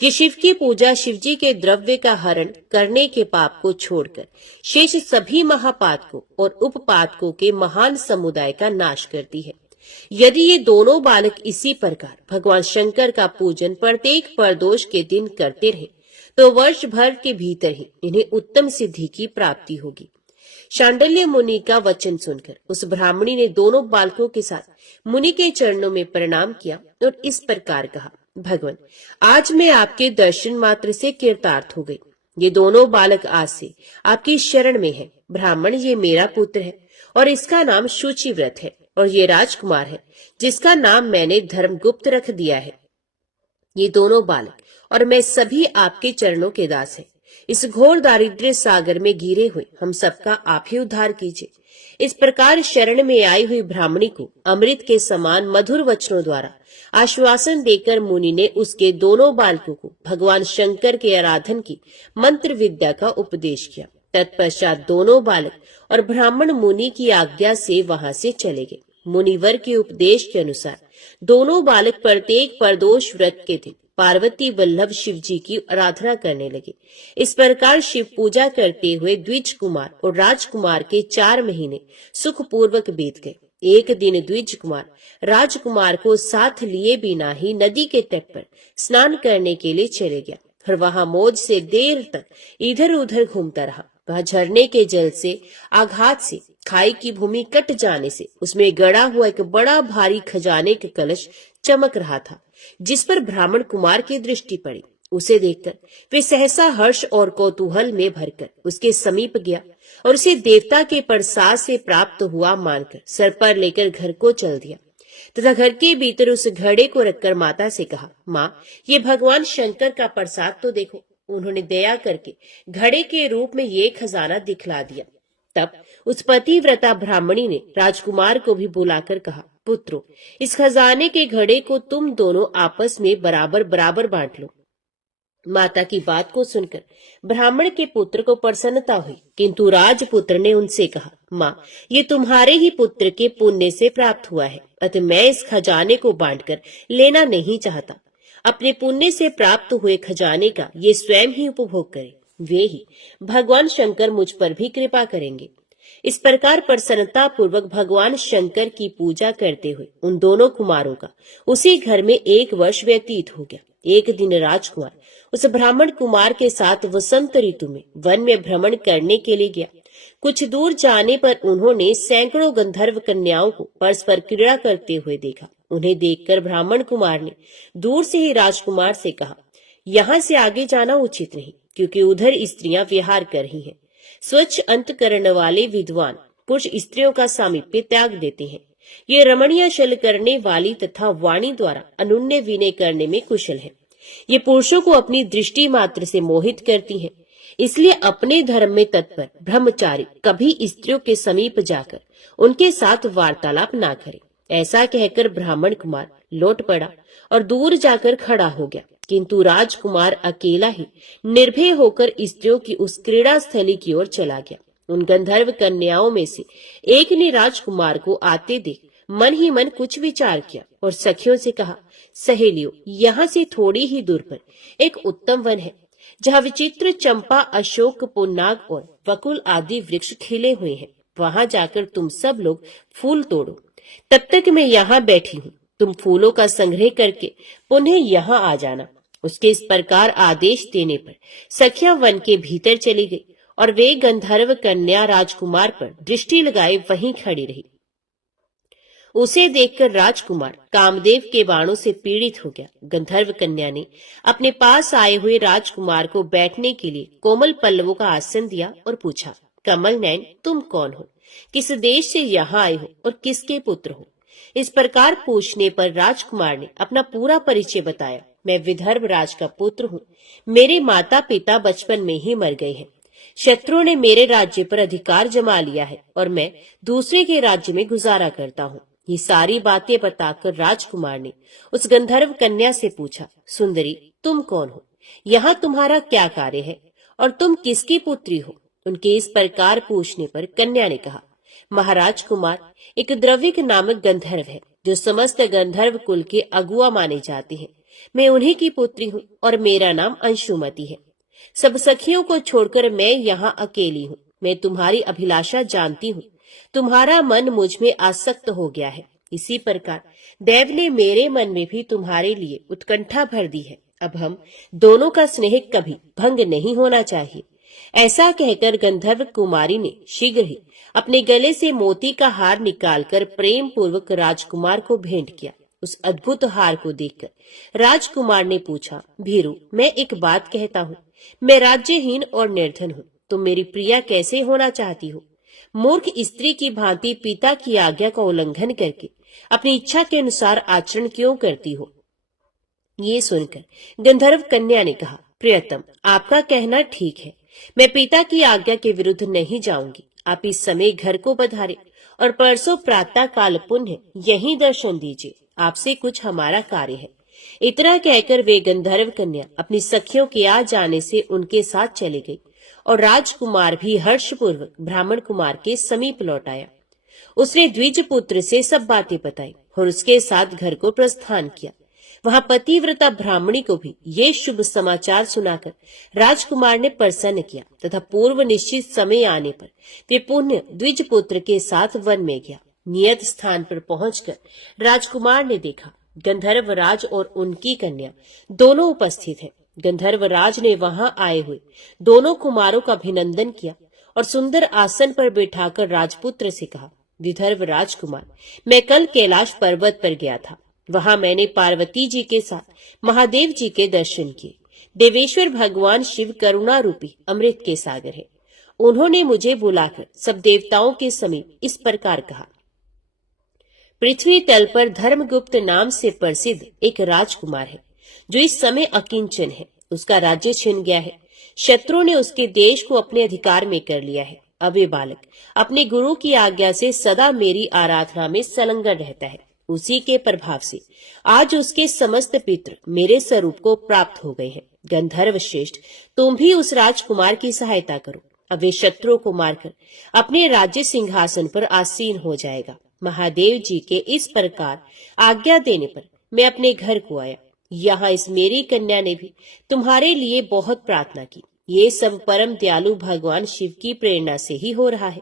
ये शिव की पूजा शिव जी के द्रव्य का हरण करने के पाप को छोड़कर शेष सभी महापातकों और उपपातकों के महान समुदाय का नाश करती है। यदि ये दोनों बालक इसी प्रकार भगवान शंकर का पूजन प्रत्येक प्रदोष के दिन करते रहे तो वर्ष भर के भीतर ही इन्हें उत्तम सिद्धि की प्राप्ति होगी। शांडिल्य मुनि का वचन सुनकर उस ब्राह्मणी ने दोनों बालकों के साथ मुनि के चरणों में प्रणाम किया और इस प्रकार कहा, भगवान, आज मैं आपके दर्शन मात्र से कृतार्थ हो गई। ये दोनों बालक आज से आपकी शरण में है। ब्राह्मण, ये मेरा पुत्र है और इसका नाम शुचिव्रत है, और ये राजकुमार है जिसका नाम मैंने धर्मगुप्त रख दिया है। ये दोनों बालक और मैं सभी आपके चरणों के दास हैं। इस घोर दारिद्र्य सागर में घिरे हुए हम सबका आप ही उद्धार कीजिए। इस प्रकार शरण में आई हुई ब्राह्मणी को अमृत के समान मधुर वचनों द्वारा आश्वासन देकर मुनि ने उसके दोनों बालकों को भगवान शंकर के आराधन की मंत्र विद्या का उपदेश किया। तत्पश्चात दोनों बालक और ब्राह्मण मुनि की आज्ञा से वहां से चले गए। मुनिवर के उपदेश के अनुसार दोनों बालक प्रत्येक प्रदोष व्रत के दिन पार्वती वल्लभ शिव जी की आराधना करने लगे। इस प्रकार शिव पूजा करते हुए द्विज कुमार और राजकुमार के 4 महीने सुखपूर्वक बीत गए। एक दिन द्विज कुमार राजकुमार को साथ लिए बिना ही नदी के तट पर स्नान करने के लिए चले गया और वहां मौज से देर तक इधर उधर घूमता रहा। वह झरने के जल से आघात से खाई की भूमि कट जाने से उसमें गड़ा हुआ एक बड़ा भारी खजाने का कलश चमक रहा था, जिस पर ब्राह्मण कुमार की दृष्टि पड़ी। उसे देखकर वे सहसा हर्ष और कौतूहल में भरकर उसके समीप गया और उसे देवता के प्रसाद से प्राप्त हुआ मानकर सर पर लेकर घर को चल दिया तथा घर के भीतर उस घड़े को रखकर माता से कहा, माँ, ये भगवान शंकर का प्रसाद तो देखो। उन्होंने दया करके घड़े के रूप में ये खजाना दिखला दिया। तब उस पतिव्रता ब्राह्मणी ने राजकुमार को भी बुलाकर कहा, पुत्रो, इस खजाने के घड़े को तुम दोनों आपस में बराबर बराबर बांट लो। माता की बात को सुनकर ब्राह्मण के पुत्र को प्रसन्नता हुई, किंतु राजपुत्र ने उनसे कहा, माँ, ये तुम्हारे ही पुत्र के पुण्य से प्राप्त हुआ है, अतः मैं इस खजाने को बांटकर लेना नहीं चाहता। अपने पुण्य से प्राप्त हुए खजाने का ये स्वयं ही उपभोग करे, वे ही भगवान शंकर मुझ पर भी कृपा करेंगे। इस प्रकार प्रसन्नता पूर्वक भगवान शंकर की पूजा करते हुए उन दोनों कुमारों का उसी घर में 1 वर्ष व्यतीत हो गया। एक दिन राजकुमार उस ब्राह्मण कुमार के साथ वसंत ऋतु में वन में भ्रमण करने के लिए गया। कुछ दूर जाने पर उन्होंने सैकड़ों गंधर्व कन्याओं को परस्पर क्रीड़ा करते हुए देखा। उन्हें देखकर ब्राह्मण कुमार ने दूर से ही राजकुमार से कहा, यहाँ से आगे जाना उचित नहीं, क्योंकि उधर स्त्रियां विहार कर रही हैं। स्वच्छ अंतकरण वाले विद्वान पुरुष स्त्रियों का सामीप्य त्याग देते हैं। ये रमणीय छल करने वाली तथा वाणी द्वारा अनुन्य विनय करने में कुशल है। ये पुरुषों को अपनी दृष्टि मात्र से मोहित करती हैं। इसलिए अपने धर्म में तत्पर ब्रह्मचारी कभी स्त्रियों के समीप जाकर उनके साथ वार्तालाप ना करे। ऐसा कहकर ब्राह्मण कुमार लौट पड़ा और दूर जाकर खड़ा हो गया, किंतु राजकुमार अकेला ही निर्भय होकर स्त्रियों की उस क्रीड़ा स्थली की ओर चला गया। उन गंधर्व कन्याओं में से एक ने राजकुमार को आते देख मन ही मन कुछ विचार किया और सखियों से कहा, सहेलियों, यहाँ से थोड़ी ही दूर पर एक उत्तम वन है, जहाँ विचित्र चंपा, अशोक, पुन्नाग और वकुल आदि वृक्ष खिले हुए हैं। वहां जाकर तुम सब लोग फूल तोड़ो। तब तक मैं यहाँ बैठी हूँ। तुम फूलों का संग्रह करके पुनः यहाँ आ जाना। उसके इस प्रकार आदेश देने पर सखियां वन के भीतर चली गई और वे गंधर्व कन्या राजकुमार पर दृष्टि लगाए वहीं खड़ी रही। उसे देखकर राजकुमार कामदेव के बाणों से पीड़ित हो गया। गंधर्व कन्या ने अपने पास आए हुए राजकुमार को बैठने के लिए कोमल पल्लवों का आसन दिया और पूछा, कमल नयन, तुम कौन हो? किस देश से यहाँ आए हो और किसके पुत्र हो? इस प्रकार पूछने पर राजकुमार ने अपना पूरा परिचय बताया। मैं विदर्भ राज का पुत्र हूँ। मेरे माता पिता बचपन में ही मर गए हैं। शत्रुओं ने मेरे राज्य पर अधिकार जमा लिया है और मैं दूसरे के राज्य में गुजारा करता हूँ। ये सारी बातें बताकर राजकुमार ने उस गंधर्व कन्या से पूछा, सुंदरी, तुम कौन हो? यहाँ तुम्हारा क्या कार्य है और तुम किसकी पुत्री हो? उनके इस प्रकार पूछने पर कन्या ने कहा, महाराज कुमार, एक द्रविक नामक गंधर्व है जो समस्त गंधर्व कुल के अगुआ माने जाते हैं। मैं उन्हीं की पुत्री हूँ और मेरा नाम अंशुमति है। सब सखियों को छोड़कर मैं यहाँ अकेली हूँ। मैं तुम्हारी अभिलाषा जानती हूँ। तुम्हारा मन मुझ में आसक्त हो गया है। इसी प्रकार देव ने मेरे मन में भी तुम्हारे लिए उत्कंठा भर दी है। अब हम दोनों का स्नेह कभी भंग नहीं होना चाहिए। ऐसा कहकर गंधर्व कुमारी ने शीघ्र ही अपने गले से मोती का हार निकालकर प्रेम पूर्वक राजकुमार को भेंट किया। उस अद्भुत हार को देखकर राजकुमार ने पूछा, भीरू, मैं एक बात कहता हूँ, मैं राज्यहीन और निर्धन हूँ, तुम मेरी प्रिया कैसे होना चाहती हो? मूर्ख स्त्री की भांति पिता की आज्ञा का उल्लंघन करके अपनी इच्छा के अनुसार आचरण क्यों करती हो? ये सुनकर गंधर्व कन्या ने कहा, प्रियतम, आपका कहना ठीक है, मैं पिता की आज्ञा के विरुद्ध नहीं जाऊंगी। आप इस समय घर को पधारे और परसों प्रातः काल पुण्य यहीं दर्शन दीजिए, आपसे कुछ हमारा कार्य है। इतना कहकर वे गंधर्व कन्या अपनी सखियों के आ जाने से उनके साथ चली गई और राजकुमार भी हर्षपूर्वक ब्राह्मण कुमार के समीप लौट आया। उसने द्विज पुत्र से सब बातें बताई और उसके साथ घर को प्रस्थान किया। वहां पतिव्रता ब्राह्मणी को भी ये शुभ समाचार सुनाकर राजकुमार ने प्रसन्न किया तथा पूर्व निश्चित समय आने पर वे पुण्य द्विज पुत्र के साथ वन में गया। नियत स्थान पर पहुंचकर राजकुमार ने देखा गंधर्व राज और उनकी कन्या दोनों उपस्थित हैं। गंधर्व राज ने वहां आए हुए दोनों कुमारों का अभिनंदन किया और सुंदर आसन पर बैठाकर राजपुत्र से कहा, विदर्भ राजकुमार, मैं कल कैलाश पर्वत पर गया था। वहां मैंने पार्वती जी के साथ महादेव जी के दर्शन किए। देवेश्वर भगवान शिव करुणा रूपी अमृत के सागर है। उन्होंने मुझे बुलाकर सब देवताओं के समीप इस प्रकार कहा, पृथ्वी तल पर धर्मगुप्त नाम से प्रसिद्ध एक राजकुमार है जो इस समय अकिंचन है। उसका राज्य छिन गया है, शत्रुओं ने उसके देश को अपने अधिकार में कर लिया है। अब ये बालक अपने गुरु की आज्ञा से सदा मेरी आराधना में संलग्न रहता है। उसी के प्रभाव से आज उसके समस्त पितृ मेरे स्वरूप को प्राप्त हो गए हैं। गंधर्व श्रेष्ठ, तुम भी उस राजकुमार की सहायता करो। अब वे शत्रुओं को मारकर अपने राज्य सिंहासन पर आसीन हो जाएगा। महादेव जी के इस प्रकार आज्ञा देने पर मैं अपने घर को आया। यहाँ इस मेरी कन्या ने भी तुम्हारे लिए बहुत प्रार्थना की। ये सब परम दयालु भगवान शिव की प्रेरणा से ही हो रहा है।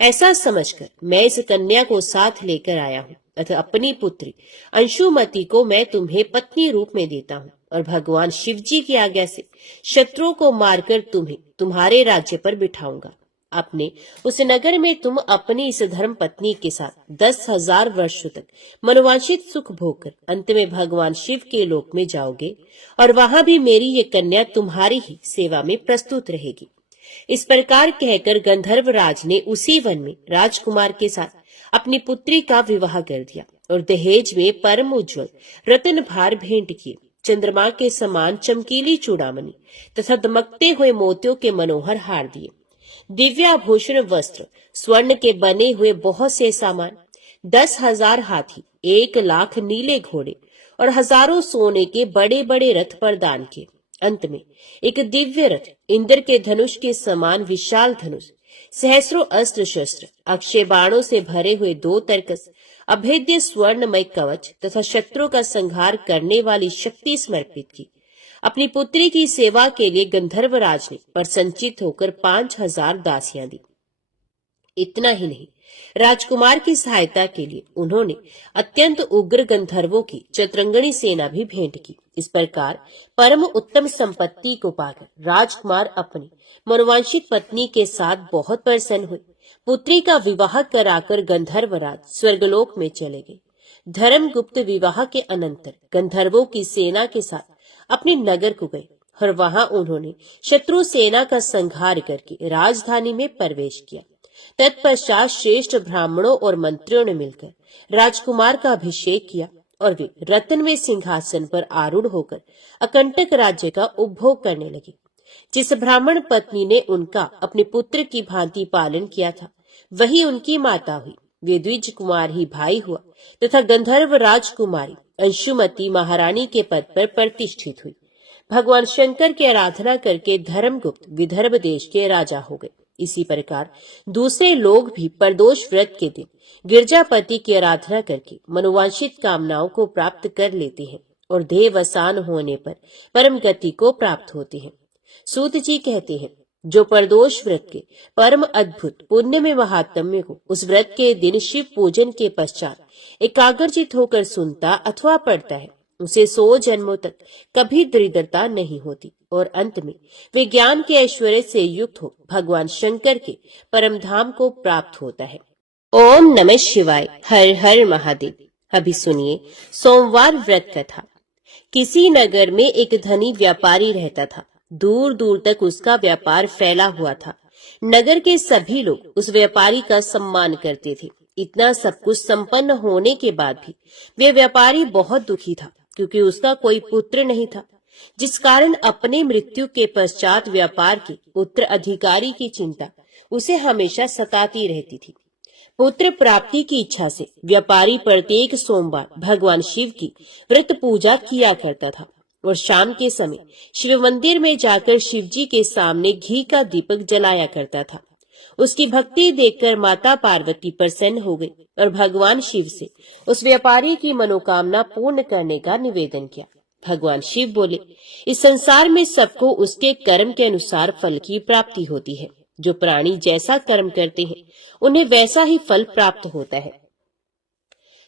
ऐसा समझकर मैं इस कन्या को साथ लेकर आया हूँ अतः अपनी पुत्री अंशुमति को मैं तुम्हें पत्नी रूप में देता हूँ और भगवान शिव जी की आज्ञा से शत्रुओं को मारकर तुम्हें तुम्हारे राज्य पर बिठाऊंगा। अपने उस नगर में तुम अपनी इस धर्म पत्नी के साथ 10,000 वर्षों तक मनोवांछित सुख भोगकर अंत में भगवान शिव के लोक में जाओगे और वहां भी मेरी ये कन्या तुम्हारी ही सेवा में प्रस्तुत रहेगी। इस प्रकार कहकर गंधर्व राज ने उसी वन में राजकुमार के साथ अपनी पुत्री का विवाह कर दिया और दहेज में परम उज्ज्वल रत्न भार भेंट किए। चंद्रमा के समान चमकीली चूड़ामणि तथा दमकते हुए मोतियों के मनोहर हार दिए। दिव्याभूषण वस्त्र, स्वर्ण के बने हुए बहुत से सामान, 10,000 हाथी, 1,00,000 नीले घोड़े और हजारों सोने के बड़े बड़े रथ प्रदान किए। अंत में एक दिव्य रथ, इंद्र के धनुष के समान विशाल धनुष, सहस्रों अस्त्र शस्त्र, अक्षय बाणों से भरे हुए 2 तरकस, अभेद्य स्वर्णमय कवच तथा शत्रु का संहार करने वाली शक्ति समर्पित की। अपनी पुत्री की सेवा के लिए गंधर्वराज ने प्रसन्नचित होकर 5,000 दासियां दी। इतना ही नहीं, राजकुमार की सहायता के लिए उन्होंने अत्यंत उग्र गंधर्वों की चतुरंगणी सेना भी भेंट की। इस प्रकार परम उत्तम संपत्ति को पाकर राजकुमार अपनी मनोवांछित पत्नी के साथ बहुत प्रसन्न हुए। पुत्री का विवाह कराकर गंधर्वराज स्वर्गलोक में चले गए। धर्मगुप्त विवाह के अनंतर गंधर्वों की सेना के साथ अपने नगर को गए और वहां उन्होंने शत्रु सेना का संहार करके राजधानी में प्रवेश किया। तत्पश्चात श्रेष्ठ ब्राह्मणों और मंत्रियों ने मिलकर राजकुमार का अभिषेक किया और वे रत्नमय सिंहासन पर आरूढ़ होकर अकंटक राज्य का उपभोग करने लगे। जिस ब्राह्मण पत्नी ने उनका अपने पुत्र की भांति पालन किया था, वही उनकी माता हुई। वे द्विज कुमार ही भाई हुआ तथा गंधर्व राजकुमारी अंशुमति महारानी के पद पर प्रतिष्ठित हुई। भगवान शंकर की आराधना करके धर्मगुप्त विदर्भ देश के राजा हो गए। इसी प्रकार दूसरे लोग भी प्रदोष व्रत के दिन गिरजापति की आराधना करके मनोवांछित कामनाओं को प्राप्त कर लेते हैं और देहावसान होने पर परम गति को प्राप्त होते हैं। सूत जी कहते हैं, जो प्रदोष व्रत के परम अद्भुत पुण्य में महात्म्य को उस व्रत के दिन शिव पूजन के पश्चात एकाग्रचित होकर सुनता अथवा पढ़ता है, उसे 100 जन्मों तक कभी दरिद्रता नहीं होती और अंत में वे ज्ञान के ऐश्वर्य से युक्त हो भगवान शंकर के परम धाम को प्राप्त होता है। ओम नमः शिवाय। हर हर महादेव। अभी सुनिए सोमवार व्रत कथा। किसी नगर में एक धनी व्यापारी रहता था। दूर दूर तक उसका व्यापार फैला हुआ था। नगर के सभी लोग उस व्यापारी का सम्मान करते थे। इतना सब कुछ संपन्न होने के बाद भी वह व्यापारी बहुत दुखी था, क्योंकि उसका कोई पुत्र नहीं था, जिस कारण अपने मृत्यु के पश्चात व्यापार के उत्तराधिकारी की चिंता उसे हमेशा सताती रहती थी। पुत्र प्राप्ति की इच्छा से व्यापारी प्रत्येक सोमवार भगवान शिव की व्रत पूजा किया करता था और शाम के समय शिव मंदिर में जाकर शिव जी के सामने घी का दीपक जलाया करता था। उसकी भक्ति देखकर माता पार्वती प्रसन्न हो गई और भगवान शिव से उस व्यापारी की मनोकामना पूर्ण करने का निवेदन किया। भगवान शिव बोले, इस संसार में सबको उसके कर्म के अनुसार फल की प्राप्ति होती है। जो प्राणी जैसा कर्म करते हैं उन्हें वैसा ही फल प्राप्त होता है।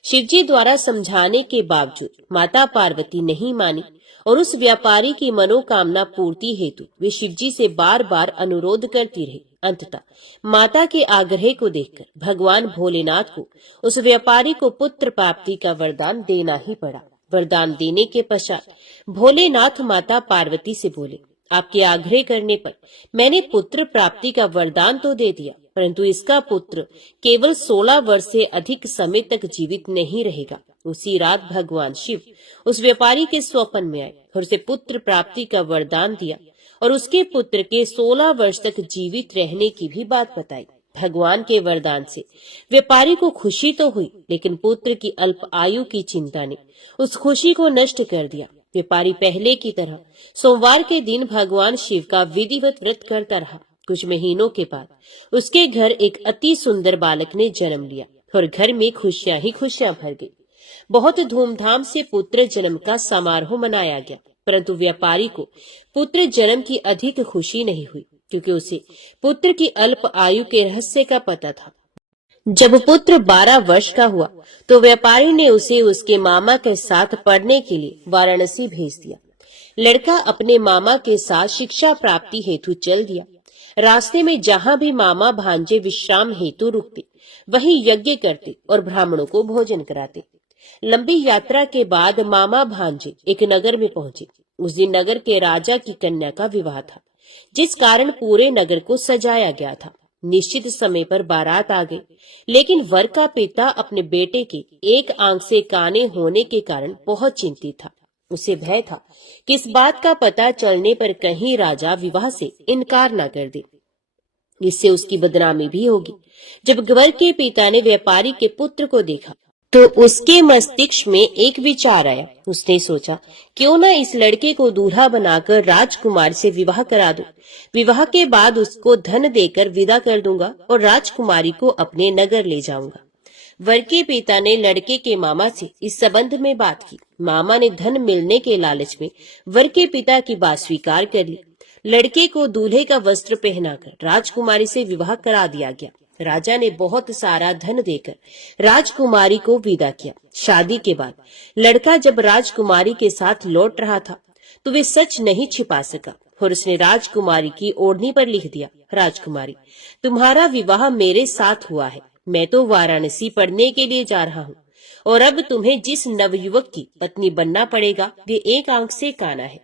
शिवजी द्वारा समझाने के बावजूद माता पार्वती नहीं मानी और उस व्यापारी की मनोकामना पूर्ति हेतु वे शिवजी से बार बार अनुरोध करती रही। अंततः माता के आग्रह को देखकर भगवान भोलेनाथ को उस व्यापारी को पुत्र प्राप्ति का वरदान देना ही पड़ा। वरदान देने के पश्चात भोलेनाथ माता पार्वती से बोले, आपके आग्रह करने पर मैंने पुत्र प्राप्ति का वरदान तो दे दिया, परंतु इसका पुत्र केवल 16 वर्ष से अधिक समय तक जीवित नहीं रहेगा। उसी रात भगवान शिव उस व्यापारी के स्वप्न में आए और उसे पुत्र प्राप्ति का वरदान दिया और उसके पुत्र के 16 वर्ष तक जीवित रहने की भी बात बताई। भगवान के वरदान से व्यापारी को खुशी तो हुई, लेकिन पुत्र की अल्प आयु की चिंता ने उस खुशी को नष्ट कर दिया। व्यापारी पहले की तरह सोमवार के दिन भगवान शिव का विधिवत व्रत करता रहा। कुछ महीनों के बाद उसके घर एक अति सुंदर बालक ने जन्म लिया और घर में खुशियां ही खुशियां भर गई। बहुत धूमधाम से पुत्र जन्म का समारोह मनाया गया, परंतु व्यापारी को पुत्र जन्म की अधिक खुशी नहीं हुई, क्योंकि उसे पुत्र की अल्प आयु के रहस्य का पता था। जब पुत्र 12 वर्ष का हुआ तो व्यापारी ने उसे उसके मामा के साथ पढ़ने के लिए वाराणसी भेज दिया। लड़का अपने मामा के साथ शिक्षा प्राप्ति हेतु चल दिया। रास्ते में जहाँ भी मामा भांजे विश्राम हेतु रुकते, वहीं यज्ञ करते और ब्राह्मणों को भोजन कराते। लंबी यात्रा के बाद मामा भांजे एक नगर में पहुंचे। उस दिन नगर के राजा की कन्या का विवाह था, जिस कारण पूरे नगर को सजाया गया था। निश्चित समय पर बारात आ गई, लेकिन वर का पिता अपने बेटे के एक आंख से काने होने के कारण बहुत चिंतित था। उसे भय था कि इस बात का पता चलने पर कहीं राजा विवाह से इनकार न कर दे, इससे उसकी बदनामी भी होगी। जब वर के पिता ने व्यापारी के पुत्र को देखा तो उसके मस्तिष्क में एक विचार आया। उसने सोचा, क्यों न इस लड़के को दूल्हा बनाकर राजकुमार से विवाह करा दूं। विवाह के बाद उसको धन देकर विदा कर दूंगा और राजकुमारी को अपने नगर ले जाऊंगा। वर के पिता ने लड़के के मामा से इस संबंध में बात की। मामा ने धन मिलने के लालच में वर के पिता की बात स्वीकार कर ली। लड़के को दूल्हे का वस्त्र पहनाकर राजकुमारी से विवाह करा दिया गया। राजा ने बहुत सारा धन देकर राजकुमारी को विदा किया। शादी के बाद लड़का जब राजकुमारी के साथ लौट रहा था तो वे सच नहीं छिपा सका और उसने राजकुमारी की ओढ़नी पर लिख दिया, राजकुमारी, तुम्हारा विवाह मेरे साथ हुआ है। मैं तो वाराणसी पढ़ने के लिए जा रहा हूँ और अब तुम्हें जिस नवयुवक की पत्नी बनना पड़ेगा वे एक आंख से काना है।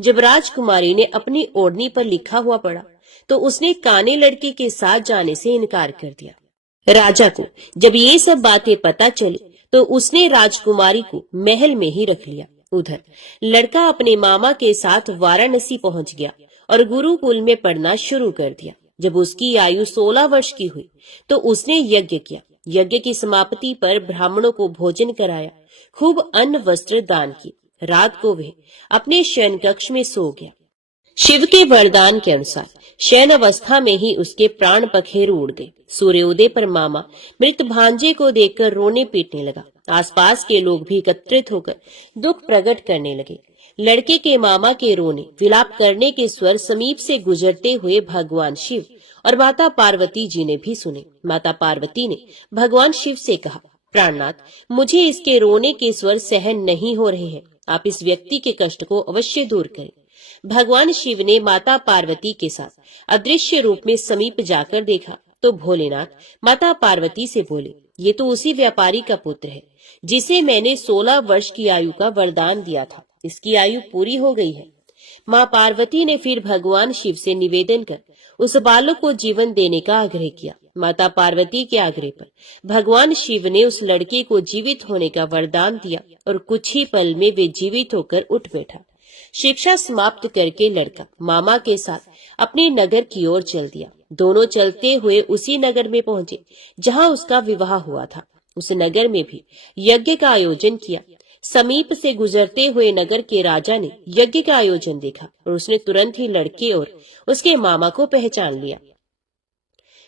जब राजकुमारी ने अपनी ओढ़नी पर लिखा हुआ पढ़ा तो उसने काने लड़के के साथ जाने से इनकार कर दिया। राजा को जब ये सब बातें पता चली तो उसने राजकुमारी को महल में ही रख लिया। उधर लड़का अपने मामा के साथ वाराणसी पहुंच गया और गुरुकुल में पढ़ना शुरू कर दिया। जब उसकी आयु 16 वर्ष की हुई तो उसने यज्ञ किया। यज्ञ की समाप्ति पर ब्राह्मणों को भोजन कराया, खूब अन्न वस्त्र दान किए। रात को वह अपने शयन कक्ष में सो गया। शिव के वरदान के अनुसार शयन अवस्था में ही उसके प्राण पखेरु उड़ गए। सूर्योदय पर मामा मृत भांजे को देखकर रोने पीटने लगा। आसपास के लोग भी एकत्रित होकर दुख प्रकट करने लगे। लड़के के मामा के रोने विलाप करने के स्वर समीप से गुजरते हुए भगवान शिव और माता पार्वती जी ने भी सुने। माता पार्वती ने भगवान शिव से कहा, प्राणनाथ, मुझे इसके रोने के स्वर सहन नहीं हो रहे हैं। आप इस व्यक्ति के कष्ट को अवश्य दूर करें। भगवान शिव ने माता पार्वती के साथ अदृश्य रूप में समीप जाकर देखा तो भोलेनाथ माता पार्वती से बोले, ये तो उसी व्यापारी का पुत्र है जिसे मैंने 16 वर्ष की आयु का वरदान दिया था। इसकी आयु पूरी हो गई है। माँ पार्वती ने फिर भगवान शिव से निवेदन कर उस बालक को जीवन देने का आग्रह किया। माता पार्वती के आग्रह पर भगवान शिव ने उस लड़के को जीवित होने का वरदान दिया और कुछ ही पल में वे जीवित होकर उठ बैठा। शिक्षा समाप्त करके लड़का मामा के साथ अपने नगर की ओर चल दिया। दोनों चलते हुए उसी नगर में पहुंचे जहां उसका विवाह हुआ था। उस नगर में भी यज्ञ का आयोजन किया। समीप से गुजरते हुए नगर के राजा ने यज्ञ का आयोजन देखा और उसने तुरंत ही लड़के और उसके मामा को पहचान लिया।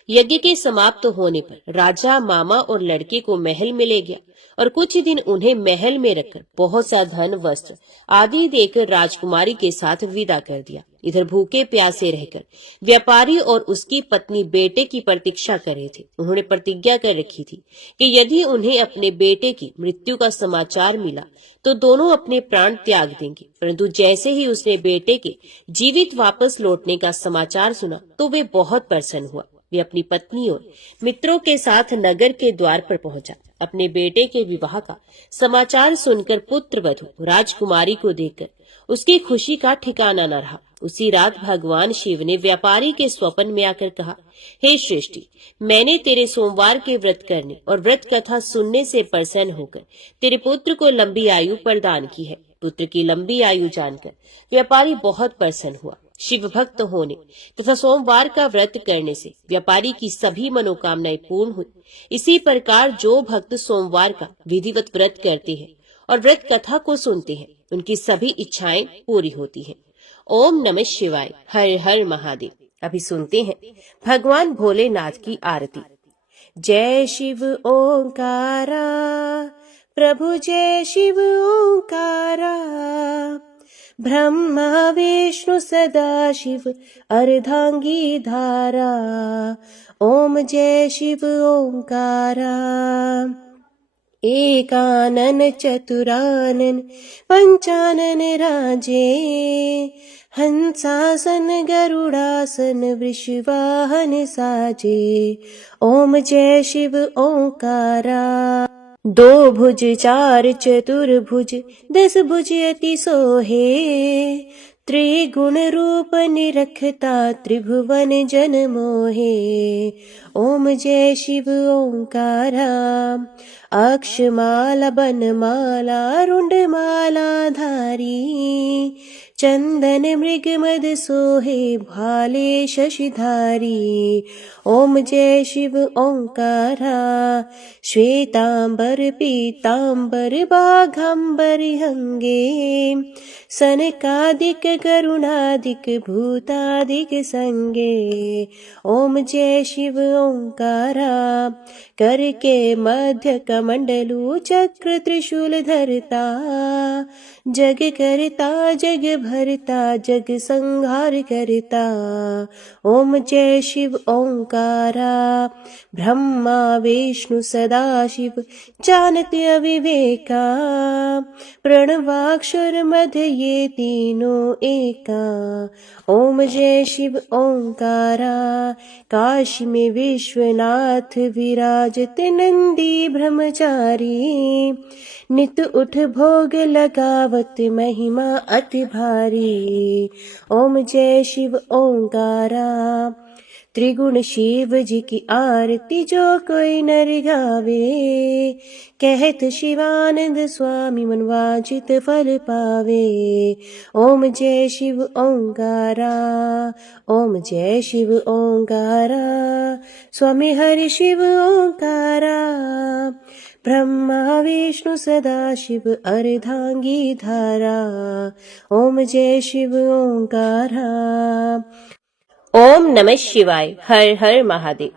यज्ञ के समाप्त होने पर राजा मामा और लड़के को महल में ले गया और कुछ दिन उन्हें महल में रखकर बहुत सा धन वस्त्र आदि देकर राजकुमारी के साथ विदा कर दिया। इधर भूखे प्यासे रहकर व्यापारी और उसकी पत्नी बेटे की प्रतीक्षा कर रहे थे। उन्होंने प्रतिज्ञा कर रखी थी कि यदि उन्हें अपने बेटे की मृत्यु का समाचार मिला तो दोनों अपने प्राण त्याग देंगे। परंतु जैसे ही उसने बेटे के जीवित वापस लौटने का समाचार सुना तो वे बहुत प्रसन्न हुआ। वे अपनी पत्नी और मित्रों के साथ नगर के द्वार पर पहुंचा। अपने बेटे के विवाह का समाचार सुनकर पुत्र वधू राजकुमारी को देखकर उसकी खुशी का ठिकाना न रहा। उसी रात भगवान शिव ने व्यापारी के स्वप्न में आकर कहा, हे श्रेष्ठी, मैंने तेरे सोमवार के व्रत करने और व्रत कथा सुनने से प्रसन्न होकर तेरे पुत्र को लंबी आयु प्रदान की है। पुत्र की लंबी आयु जानकर व्यापारी बहुत प्रसन्न हुआ। शिव भक्त होने तथा सोमवार का व्रत करने से व्यापारी की सभी मनोकामनाएं पूर्ण हुई। इसी प्रकार जो भक्त सोमवार का विधिवत व्रत करते हैं और व्रत कथा को सुनते हैं उनकी सभी इच्छाएं पूरी होती हैं। ओम नमः शिवाय। हर हर महादेव। अभी सुनते हैं भगवान भोलेनाथ की आरती। जय शिव ओंकारा प्रभु, जय शिव ओंकारा। ब्रह्मा विष्णु सदा शिव अर्धांगी धारा। ओम जय शिव ओंकारा। एकानन चतुरानन पंचानन राजे। हंसासन गरुड़ासन वृषवाहन साजे। ओम जय शिव ओंकारा। दो भुज चार चतुर्भुज 10 भुज अति सोहे। त्रिगुण रूप निरखता त्रिभुवन जन मोहे। ओम जय शिव ओंकारा। अक्षमाला बनमाला रुंडमाला धारी। चंदन मृग मद सोहे भाले शशिधारी। ओम जय शिव ओंकारा। श्वेतांबर पीतांबर बाघांबर हंगे। सनकादिक गरुणादिक भूतादिक संगे। ओम जय शिव ओंकारा। कर के मध्य कमंडलू चक्र त्रिशूल धरता। जग करता जग भरता जग संहार करता। ओम जय शिव ओंकारा। ब्रह्मा विष्णु सदा शिव जानत अविवेका। प्रणवाक्षर मध्य ये तीनों एका। ओम जय शिव ओंकारा। काशी में विश्वनाथ विराजत नंदी ब्रह्मचारी। नित उठ भोग लगावत महिमा अति भारी। ओम जय शिव ओंकारा। त्रिगुण शिव जी की आरती जो कोई नर गावे। कहत शिवानंद स्वामी मनवांचित फल पावे। ओम जय शिव ओंकारा। ओम जय शिव ओंकारा। स्वामी हरि शिव ओंकारा। ब्रह्मा विष्णु सदा शिव अर्धांगी धारा। ओम जय शिव ओंकारा। ओम नमः शिवाय। हर हर महादेव।